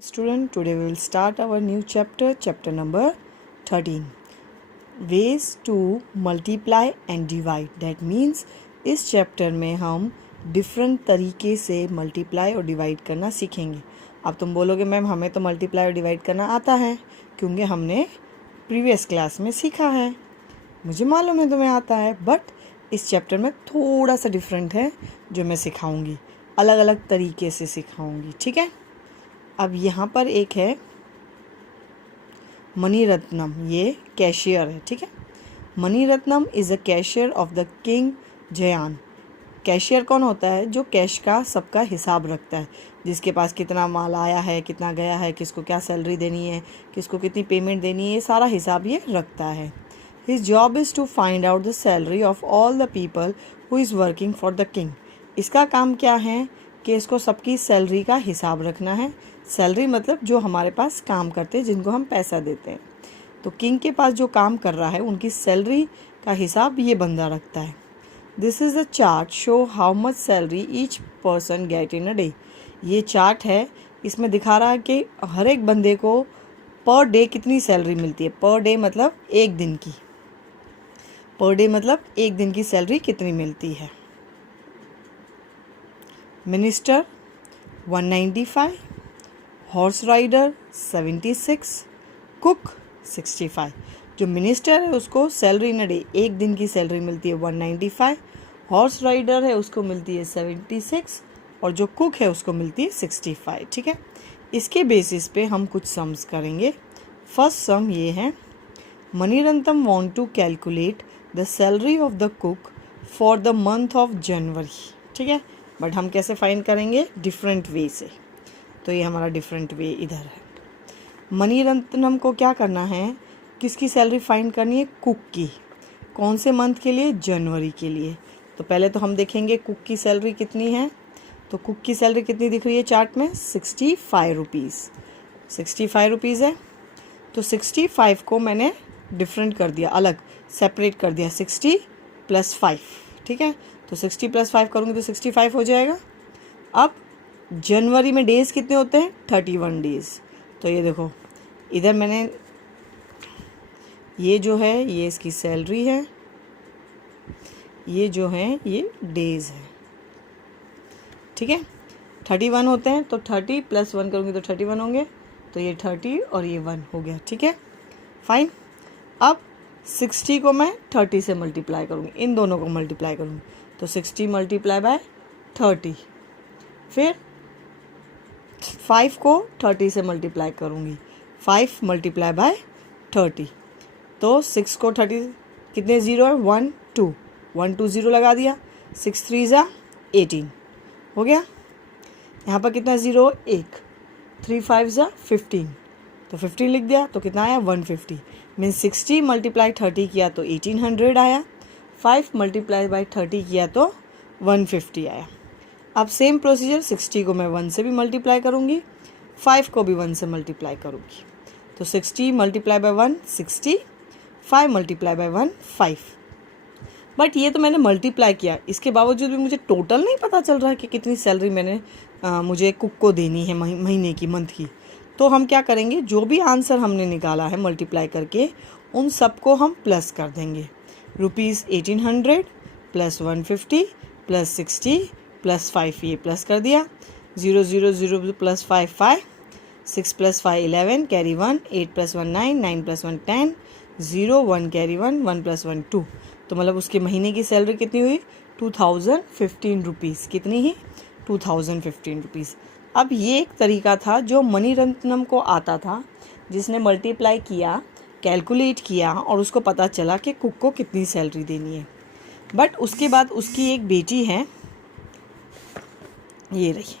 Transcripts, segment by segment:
Student, today we will start our new chapter number 13. Ways to multiply and divide. That means इस chapter में हम different तरीके से multiply और divide करना सीखेंगे. अब तुम बोलोगे मैम हमें तो मल्टीप्लाई और डिवाइड करना आता है क्योंकि हमने प्रीवियस क्लास में सीखा है. मुझे मालूम है तुम्हें आता है, बट इस चैप्टर में थोड़ा सा डिफरेंट है जो मैं सिखाऊंगी. अलग अलग तरीके से सिखाऊंगी, ठीक है. अब यहाँ पर एक है मणिरत्नम, ये कैशियर है, ठीक है. Maniratnam is a cashier of the king Jayan. Cashier कौन होता है? जो कैश का सबका हिसाब रखता है, जिसके पास कितना माल आया है, कितना गया है, किसको क्या सैलरी देनी है, किसको कितनी पेमेंट देनी है, ये सारा हिसाब ये रखता है. His job is to find out the salary of all the people who is working for the king. इसका काम क्या है कि इसको सबकी सैलरी का हिसाब रखना है. सैलरी मतलब जो हमारे पास काम करते हैं, जिनको हम पैसा देते हैं. तो किंग के पास जो काम कर रहा है उनकी सैलरी का हिसाब ये बंदा रखता है. This is a chart show how much salary each person get in a day. ये चार्ट है, इसमें दिखा रहा है कि हर एक बंदे को पर डे कितनी सैलरी मिलती है. पर डे मतलब एक दिन की. पर डे मतलब एक दिन की सैलरी कितनी मिलती है. Minister 195, horse rider 76, cook 65. जो मिनिस्टर है उसको सैलरी इन डे एक दिन की सैलरी मिलती है 195, हॉर्स राइडर है उसको मिलती है 76 और जो कुक है उसको मिलती है 65, ठीक है. इसके बेसिस पे हम कुछ सम्स करेंगे. फर्स्ट सम ये है, Maniratnam want to calculate the salary of the cook for the month of January, ठीक है. बट हम कैसे फाइंड करेंगे? डिफरेंट वे से. तो ये हमारा डिफरेंट वे इधर है. मणिरत्नम को क्या करना है? किसकी सैलरी फाइंड करनी है? कुक की. कौन से मंथ के लिए? जनवरी के लिए. तो पहले तो हम देखेंगे कुक की सैलरी कितनी है. तो कुक की सैलरी कितनी दिख रही है चार्ट में? 65 रुपीज़. 65 रुपीज़ है. तो 65 को मैंने डिफरेंट कर दिया, अलग सेपरेट कर दिया. 60 + 5, ठीक है. तो 60 + 5 करूँगी तो 65 हो जाएगा. अब जनवरी में डेज़ कितने होते हैं? 31 डेज़. तो ये देखो इधर मैंने ये जो है ये इसकी सैलरी है, ये जो है ये डेज़ है, ठीक है. 31 होते हैं तो 30 + 1 करूँगी तो 31 होंगे. तो ये 30 और ये 1 हो गया, ठीक है. फाइन. अब 60 को मैं 30 से मल्टीप्लाई करूँगी, इन दोनों को मल्टीप्लाई करूँगी. तो 60 × 30. फिर 5 को 30 से मल्टीप्लाई करूँगी, 5 × 30. तो 6 को 30 कितने ज़ीरो है? 1 2 1 2 0 लगा दिया. 6 3 = 18 हो गया. यहाँ पर कितना ज़ीरो? 1. 3 5 = 15. तो 15 लिख दिया. तो कितना आया? 150. मीन्स 60 × 30 किया तो 1800 आया. 5 × 30 किया तो 150 आया. अब सेम प्रोसीजर 60 को मैं 1 से भी मल्टीप्लाई करूँगी, 5 को भी 1 से मल्टीप्लाई करूँगी. तो 60 × 1 60, 5 × 1 5. बट ये तो मैंने मल्टीप्लाई किया, इसके बावजूद भी मुझे टोटल नहीं पता चल रहा है कि कितनी सैलरी मैंने मुझे कुक को देनी है महीने की, मंथ की. तो हम क्या करेंगे? जो भी आंसर हमने निकाला है मल्टीप्लाई करके उन सबको हम प्लस कर देंगे. ₹1800 + 150 + 60 + 5, ये प्लस कर दिया. 0 0 0 + 5 5, 6 + 5 11, कैरी 1, 8 + 1 9, 9 + 1 10, 0 1 कैरी 1, 1 + 1 2. तो मतलब उसके महीने की सैलरी कितनी हुई? 2015 रुपीज़. कितनी ही? 2015 रुपीज़. अब ये एक तरीका था जो मणिरत्नम को आता था, जिसने मल्टीप्लाई किया, कैलकुलेट किया और उसको पता चला कि कुक को कितनी सैलरी देनी है. बट उसके बाद उसकी एक बेटी है, ये रही.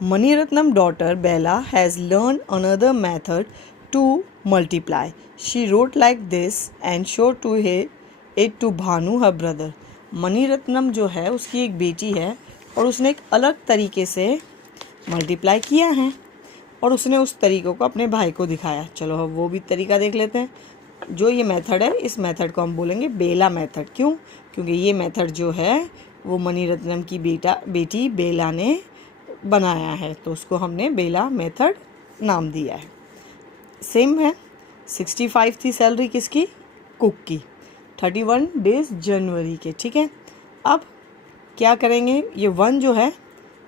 Maniratnam daughter Bela has learn another method to multiply. She wrote like this and show to it to Bhanu her brother. Maniratnam जो है उसकी एक बेटी है और उसने एक अलग तरीके से मल्टीप्लाई किया है और उसने उस तरीक़ों को अपने भाई को दिखाया. चलो अब वो भी तरीका देख लेते हैं. जो ये मेथड है, इस मेथड को हम बोलेंगे बेला मेथड. क्यों? क्योंकि ये मेथड जो है वो मणिरत्नम की बेटी बेला ने बनाया है, तो उसको हमने बेला मेथड नाम दिया है। सेम है, 65 थी सैलरी किसकी, कुक की, 31 डेज जनवरी के, ठीक है। अब क्या करेंगे, ये 1 जो है,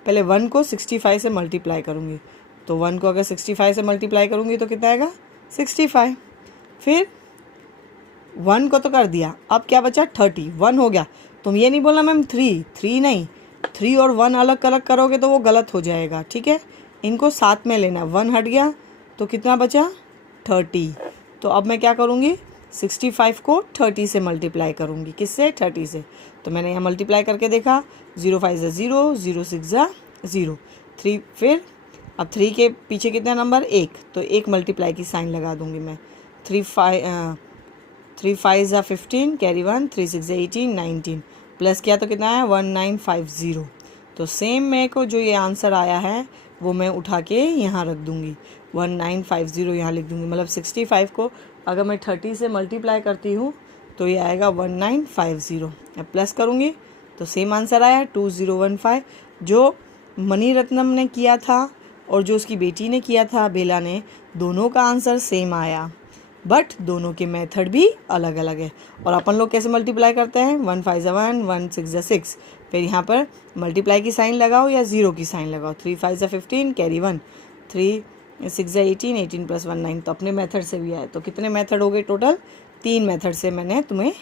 पहले 1 को 65 से मल्टीप्लाई करूँगी, तो 1 को अगर 65 से मल्टीप्लाई करूँगी तो कितना आएगा 65। फिर 1 को तो कर दिया, अब क्या बचा 30, 1 हो गया। तुम ये नहीं बोलना मैम 3 नहीं, 3 और 1 अलग अलग करोगे तो वो गलत हो जाएगा, ठीक है। इनको साथ में लेना, 1 हट गया तो कितना बचा 30। तो अब मैं क्या करूँगी, 65 को 30 से मल्टीप्लाई करूँगी, किससे 30 से। तो मैंने यहाँ मल्टीप्लाई करके देखा, 0 5 ज़ा 0, 0 6 ज़ा 0, 3, फिर अब 3 के पीछे कितना नंबर 1, तो 1 मल्टीप्लाई की साइन लगा दूँगी मैं। 3 5 ज़ा 15, कैरी 1, 3 6 ज़ा 18, 19, प्लस किया तो कितना आया 1950। तो सेम मेरे को जो ये आंसर आया है वो मैं उठा के यहाँ रख दूँगी, 1950 यहाँ लिख दूँगी। मतलब 65 को अगर मैं 30 से मल्टीप्लाई करती हूँ तो ये आएगा 1950। अब प्लस करूँगी तो सेम आंसर आया 2015। जो मनी रत्नम ने किया था और जो उसकी बेटी ने किया था बेला ने, दोनों का आंसर सेम आया, बट दोनों के मेथड भी अलग अलग है। और अपन लोग कैसे मल्टीप्लाई करते हैं, 1 5 ज़ा 1, 1 6 ज़ा 6, फिर यहाँ पर मल्टीप्लाई की साइन लगाओ या 0 की साइन लगाओ। 3 5 ज़ा 15, कैरी 1, 3 6 ज़ा 18, 18 + 1 9। तो अपने मेथड से भी आए। तो कितने मेथड हो गए टोटल, 3 मेथड से मैंने तुम्हें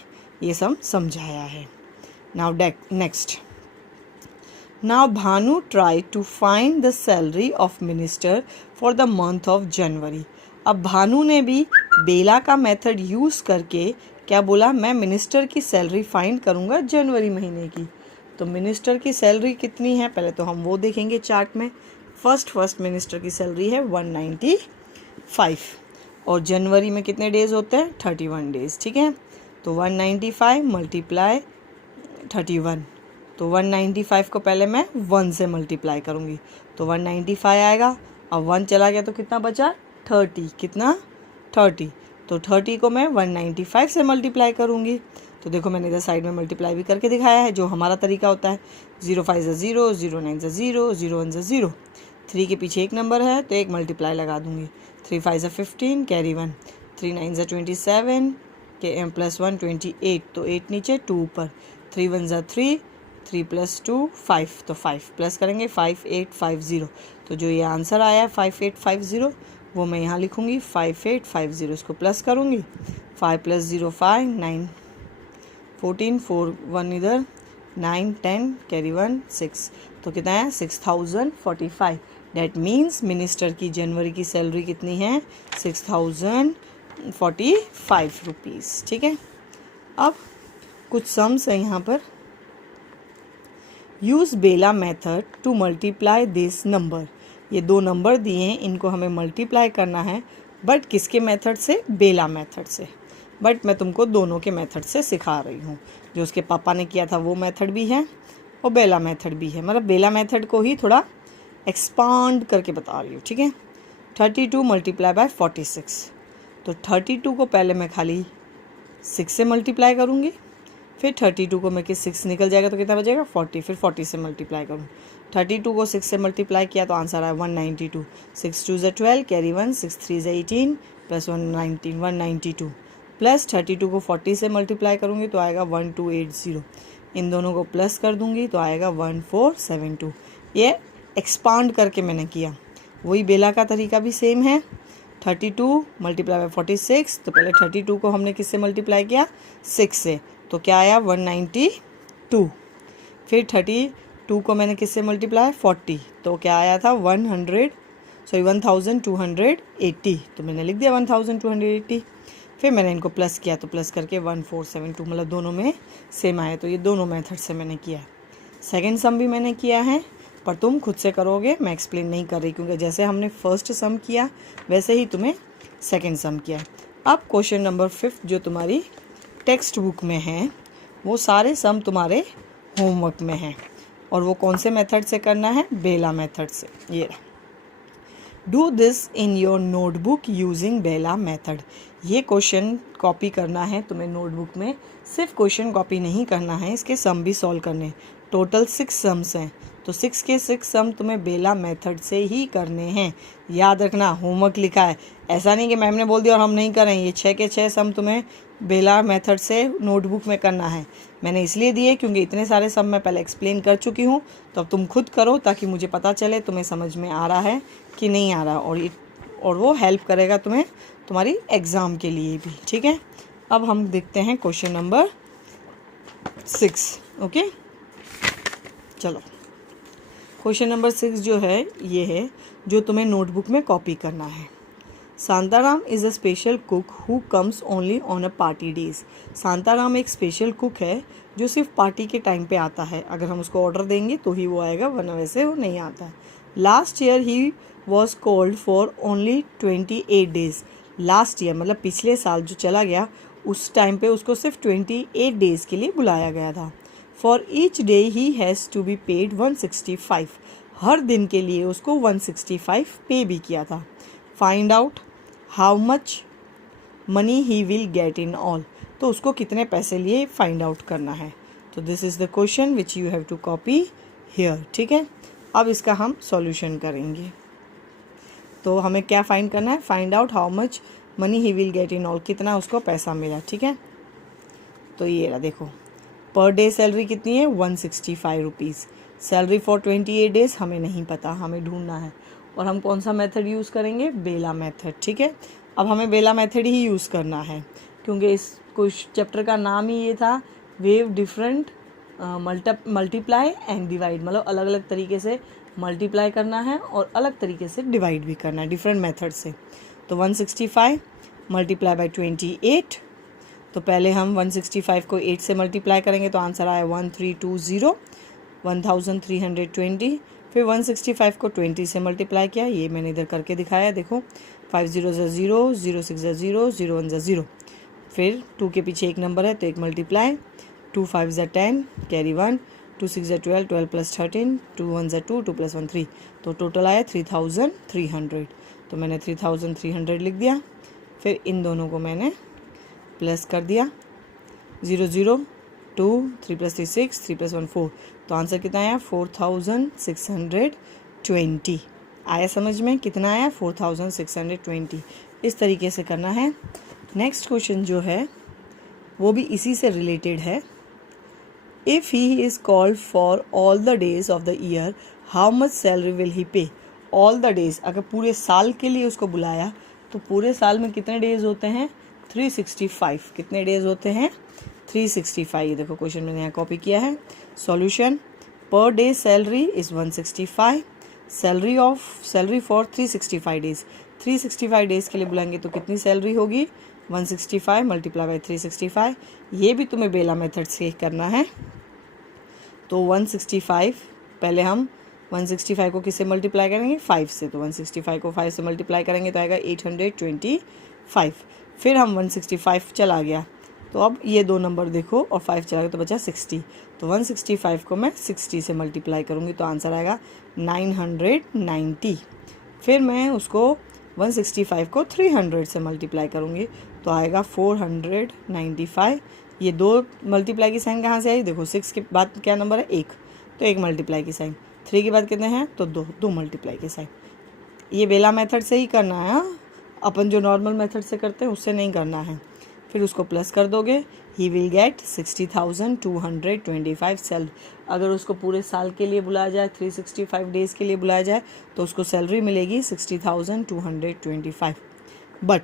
ये सब समझाया है। Now next, now Bhanu try to find the salary of minister for the month of January. अब भानु ने भी बेला का मेथड यूज़ करके क्या बोला, मैं मिनिस्टर की सैलरी फाइंड करूँगा जनवरी महीने की। तो मिनिस्टर की सैलरी कितनी है, पहले तो हम वो देखेंगे चार्ट में। फर्स्ट मिनिस्टर की सैलरी है 195, और जनवरी में कितने डेज़ होते हैं 31 डेज़, ठीक है। तो 195 मल्टीप्लाई 31, तो 195 को पहले मैं 1 से मल्टीप्लाई करूँगी तो 195 आएगा। अब 1 चला गया तो कितना बचा 30, कितना 30, तो 30 को मैं 195 से मल्टीप्लाई करूँगी। तो देखो मैंने इधर साइड में मल्टीप्लाई भी करके दिखाया है, जो हमारा तरीका होता है। 0 5 ज़ा 0, 0 9 ज़ा 0, 0 1 ज़ा 0, 3 के पीछे 1 नंबर है तो 1 मल्टीप्लाई लगा दूँगी। 3 5 ज़ा 15, कैरी 1, 3 9 ज़ा 27, के प्लस 1 28, तो 8 नीचे 2 ऊपर, 3 1 ज़ा 3, 3 + 2 5, तो 5 प्लस करेंगे 5850। तो जो ये आंसर आया है 5850 वो मैं यहाँ लिखूँगी 5850, इसको प्लस करूँगी, 5 + 0 5, 9 14, 4 1 इधर, 9 10, कैरी 1 6, तो कितना है 6045। डैट मीन्स मिनिस्टर की जनवरी की सैलरी कितनी है 6045 रुपीज़, ठीक है। अब कुछ सम्स है यहाँ पर। Use Bela method to multiply this number. ये 2 नंबर दिए हैं, इनको हमें मल्टीप्लाई करना है, बट किसके मेथड से, बेला मेथड से। बट मैं तुमको दोनों के मेथड से सिखा रही हूँ। जो उसके पापा ने किया था वो मेथड भी है और बेला मेथड भी है, मतलब बेला मेथड को ही थोड़ा एक्सपांड करके बता रही हूँ, ठीक है। 32 मल्टीप्लाई बाय 46, तो 32 को पहले मैं खाली 6 से मल्टीप्लाई करूँगी, फिर 32 को मैं कि 6 निकल जाएगा तो कितना बचेगा 40, फिर 40 से मल्टीप्लाई करूँ। 32 को 6 से मल्टीप्लाई किया तो आंसर आया 192, 6 2 ज़ा 12, कैरी 1, 6 3 ज़ा 18, प्लस 192, प्लस 32 को 40 से मल्टीप्लाई करूँगी तो आएगा 1280। इन दोनों को प्लस कर दूँगी तो आएगा 1472। ये एक्सपांड करके मैंने किया। वही बेला का तरीका भी सेम है। 32 मल्टीप्लाई बाय 46, तो पहले 32 को हमने किससे मल्टीप्लाई किया 6 से, तो क्या आया 192। फिर 32 को मैंने किससे मल्टीप्लाई 40, तो क्या आया था 1280, तो मैंने लिख दिया 1280। फिर मैंने इनको प्लस किया तो प्लस करके 1472, मतलब दोनों में सेम आया। तो ये दोनों मेथड से मैंने किया। सेकंड सम भी मैंने किया है, पर तुम खुद से करोगे, मैं एक्सप्लेन नहीं कर रही, क्योंकि जैसे हमने फर्स्ट सम किया वैसे ही तुम्हें सेकंड सम किया। अब क्वेश्चन नंबर 5 जो तुम्हारी टेक्स्ट बुक में है, वो सारे सम तुम्हारे होमवर्क में हैं, और वो कौन से मेथड से करना है, बेला मेथड से। ये रहा, do this in your notebook using Bela method. ये क्वेश्चन कॉपी करना है तुम्हें नोटबुक में। सिर्फ क्वेश्चन कॉपी नहीं करना है, इसके सम भी सॉल्व करने। टोटल 6 सम्स हैं, तो 6 के 6 सम तुम्हें बेला मेथड से ही करने हैं। याद रखना, होमवर्क लिखा है, ऐसा नहीं कि मैम ने बोल दिया और हम नहीं कर रहे हैं। ये 6 के 6 सम तुम्हें बेला मेथड से नोटबुक में करना है। मैंने इसलिए दिए क्योंकि इतने सारे सम मैं पहले एक्सप्लेन कर चुकी हूँ, तो अब तुम खुद करो ताकि मुझे पता चले तुम्हें समझ में आ रहा है कि नहीं आ रहा, और वो हेल्प करेगा तुम्हें तुम्हारी एग्ज़ाम के लिए भी। ठीक है, अब हम देखते हैं क्वेश्चन नंबर 6। ओके, चलो क्वेश्चन नंबर 6 जो है ये है जो तुम्हें नोटबुक में कॉपी करना है। Shantaram is a special cook who comes only on a party days. Shantaram एक स्पेशल कुक है जो सिर्फ पार्टी के टाइम पे आता है। अगर हम उसको ऑर्डर देंगे तो ही वो आएगा, वरना वैसे वो नहीं आता है। Last year he was called for only 28 days. Last year मतलब पिछले साल जो चला गया, उस टाइम पे उसको सिर्फ 28 डेज़ के लिए बुलाया गया था। For each day he has to be paid 165। हर दिन के लिए उसको 165 पे भी किया था। Find out how much money he will get in all. तो उसको कितने पैसे लिए फाइंड आउट करना है। तो this is the question which you have to copy here. ठीक है, अब इसका हम सॉल्यूशन करेंगे। तो हमें क्या फाइंड करना है, find out how much money he will get in all, कितना उसको पैसा मिला। ठीक है, तो ये रहा, देखो पर डे सैलरी कितनी है 165 रुपीज़। सैलरी फॉर 28 डेज हमें नहीं पता, हमें ढूंढना है। और हम कौन सा मेथड यूज़ करेंगे, बेला मेथड। ठीक है, अब हमें बेला मेथड ही यूज़ करना है क्योंकि इस कुछ चैप्टर का नाम ही ये था, wave different multiply and divide, मतलब अलग अलग तरीके से मल्टीप्लाई करना है और अलग तरीके से डिवाइड भी करना है, डिफरेंट मेथड से। तो 165 मल्टीप्लाई बाई 28। तो पहले हम 165 को 8 से मल्टीप्लाई करेंगे तो आंसर आया 1320, 1320। फिर 165 को 20 से मल्टीप्लाई किया, ये मैंने इधर करके दिखाया, देखो 5 0 0, 0 6 0, 0 1 0। फिर 2 के पीछे एक नंबर है तो एक मल्टीप्लाई, 2 5 10 कैरी 1, 2 6 12, 12 + 13, 2 1 2, 2 + 1 3। तो टोटल आया 3300। तो मैंने 3300 लिख दिया। फिर इन दोनों को मैंने प्लस कर दिया, 0 0 2, 3 + 3 6, 3 + 1 4। तो आंसर कितना आया 4620 आया। समझ में कितना आया 4620। इस तरीके से करना है। नेक्स्ट क्वेश्चन जो है वो भी इसी से रिलेटेड है। If he is called for all the days of the year how much salary will he pay. All the days, अगर पूरे साल के लिए उसको बुलाया तो पूरे साल में कितने डेज होते हैं 365। कितने डेज होते हैं 365। देखो क्वेश्चन मैंने यहाँ कॉपी किया है। Solution, per day salary is 165, salary for 365 days. 365 days के लिए बुलाएंगे तो कितनी सैलरी होगी 165 मल्टीप्लाई बाई 365। ये भी तुम्हें बेला मेथड से करना है। तो 165 पहले हम 165 को किससे मल्टीप्लाई करेंगे 5 से। तो 165 को 5 से मल्टीप्लाई करेंगे तो आएगा 825। फिर हम 165 चला गया तो अब ये दो नंबर देखो और 5 चला गया तो बचा 60। तो 165 को मैं 60 से मल्टीप्लाई करूँगी तो आंसर आएगा 990। फिर मैं उसको 165 को 300 से मल्टीप्लाई करूँगी तो आएगा 495। ये दो मल्टीप्लाई की साइन कहाँ से आई, देखो 6 के बाद क्या नंबर है 1, तो 1 मल्टीप्लाई की साइन, 3 के बाद कितने हैं तो 2 मल्टीप्लाई की साइन। ये बेला मेथड से ही करना है, अपन जो नॉर्मल मेथड से करते हैं उससे नहीं करना है। फिर उसको प्लस कर दोगे, ही विल गेट 60,225 सैलरी। अगर उसको पूरे साल के लिए बुलाया जाए 365 डेज़ के लिए बुलाया जाए तो उसको सैलरी मिलेगी 60,225। बट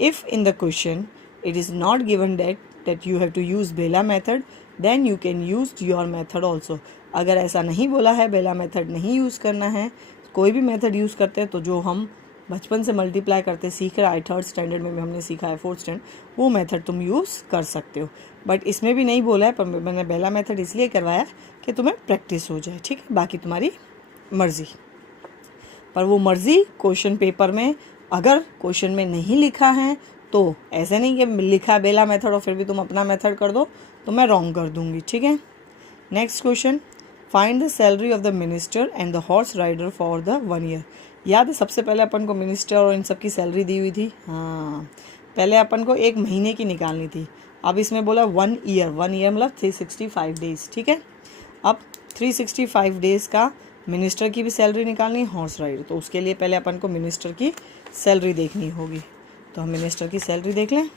इफ़ इन द क्वेश्चन it is not given that you have to use Bela method, then you can use your method also। अगर ऐसा नहीं बोला है बेला मेथड नहीं यूज़ करना है, कोई भी मेथड यूज़ करते हैं तो जो हम बचपन से मल्टीप्लाई करते सीख रहा है, 3rd स्टैंडर्ड में भी हमने सीखा है, 4th स्टैंडर्ड, वो मेथड तुम यूज़ कर सकते हो। बट इसमें भी नहीं बोला है, पर मैंने बेला मेथड इसलिए करवाया कि तुम्हें प्रैक्टिस हो जाए। ठीक है, बाकी तुम्हारी मर्ज़ी। पर वो मर्ज़ी क्वेश्चन पेपर में अगर क्वेश्चन में नहीं लिखा है तो ऐसे नहीं कि लिखा बेला मेथड और फिर भी तुम अपना मेथड कर दो तो मैं रॉन्ग कर दूंगी। ठीक है, next question, find the salary of the minister and the horse rider for the 1 year. याद है सबसे पहले अपन को मिनिस्टर और इन सब की सैलरी दी हुई थी। हाँ, पहले अपन को 1 महीने की निकालनी थी। अब इसमें बोला 1 ईयर, 1 ईयर मतलब 365 डेज। ठीक है, अब 365 डेज़ का मिनिस्टर की भी सैलरी निकालनी है, हॉर्स राइडर। तो उसके लिए पहले अपन को मिनिस्टर की सैलरी देखनी होगी। तो हम मिनिस्टर की सैलरी देख लें,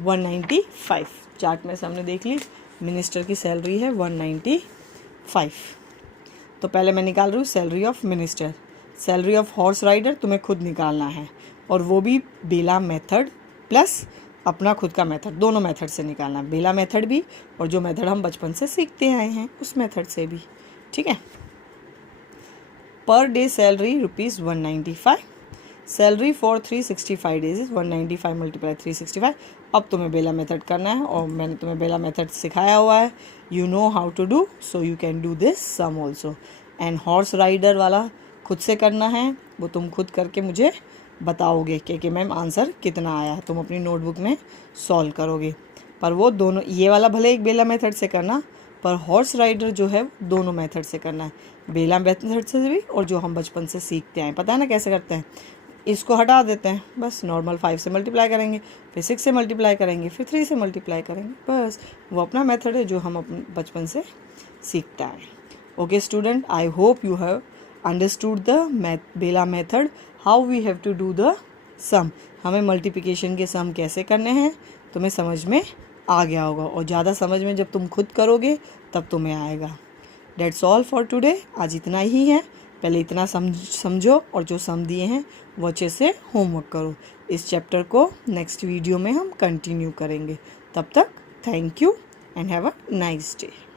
195। चार्ट में से हमने देख ली मिनिस्टर की सैलरी है 195। तो पहले मैं निकाल रही हूँ salary of minister. Salary of horse rider तुम्हें खुद निकालना है, और वो भी बेला मेथड प्लस अपना खुद का मेथड, दोनों मेथड से निकालना है। बेला मेथड भी और जो मेथड हम बचपन से सीखते आए हैं उस मेथड से भी, ठीक है। Per day salary ₹195। Salary for 365 days is 195 multiply 365। अब तुम्हें बेला मेथड करना है, और मैंने तुम्हें बेला मेथड सिखाया हुआ है। You know how to do, so you can do this sum also. And horse rider वाला खुद से करना है, वो तुम खुद करके मुझे बताओगे कि मैम आंसर कितना आया। तुम अपनी नोटबुक में सॉल्व करोगे। पर वो दोनों, ये वाला भले एक बेला मेथड से करना, पर हॉर्स राइडर जो है दोनों मेथड से करना है, बेला मेथड से भी और जो हम बचपन से सीखते हैं। पता है ना कैसे करते हैं? इसको हटा देते हैं, बस नॉर्मल 5 से मल्टीप्लाई करेंगे, फिर 6 से मल्टीप्लाई करेंगे, फिर 3 से मल्टीप्लाई करेंगे। बस वो अपना मेथड है जो हम अपने बचपन से सीखते हैं। Okay student, I hope you have understood the बेला method, how we have to do the sum. हमें मल्टीप्लिकेशन के सम कैसे करने हैं तुम्हें समझ में आ गया होगा, और ज़्यादा समझ में जब तुम खुद करोगे तब तुम्हें आएगा। That's all for today. आज इतना ही है। पहले इतना समझो, और जो सम दिए हैं वो अच्छे से होमवर्क करो। इस चैप्टर को नेक्स्ट वीडियो में हम कंटिन्यू करेंगे। तब तक thank you and have a nice day.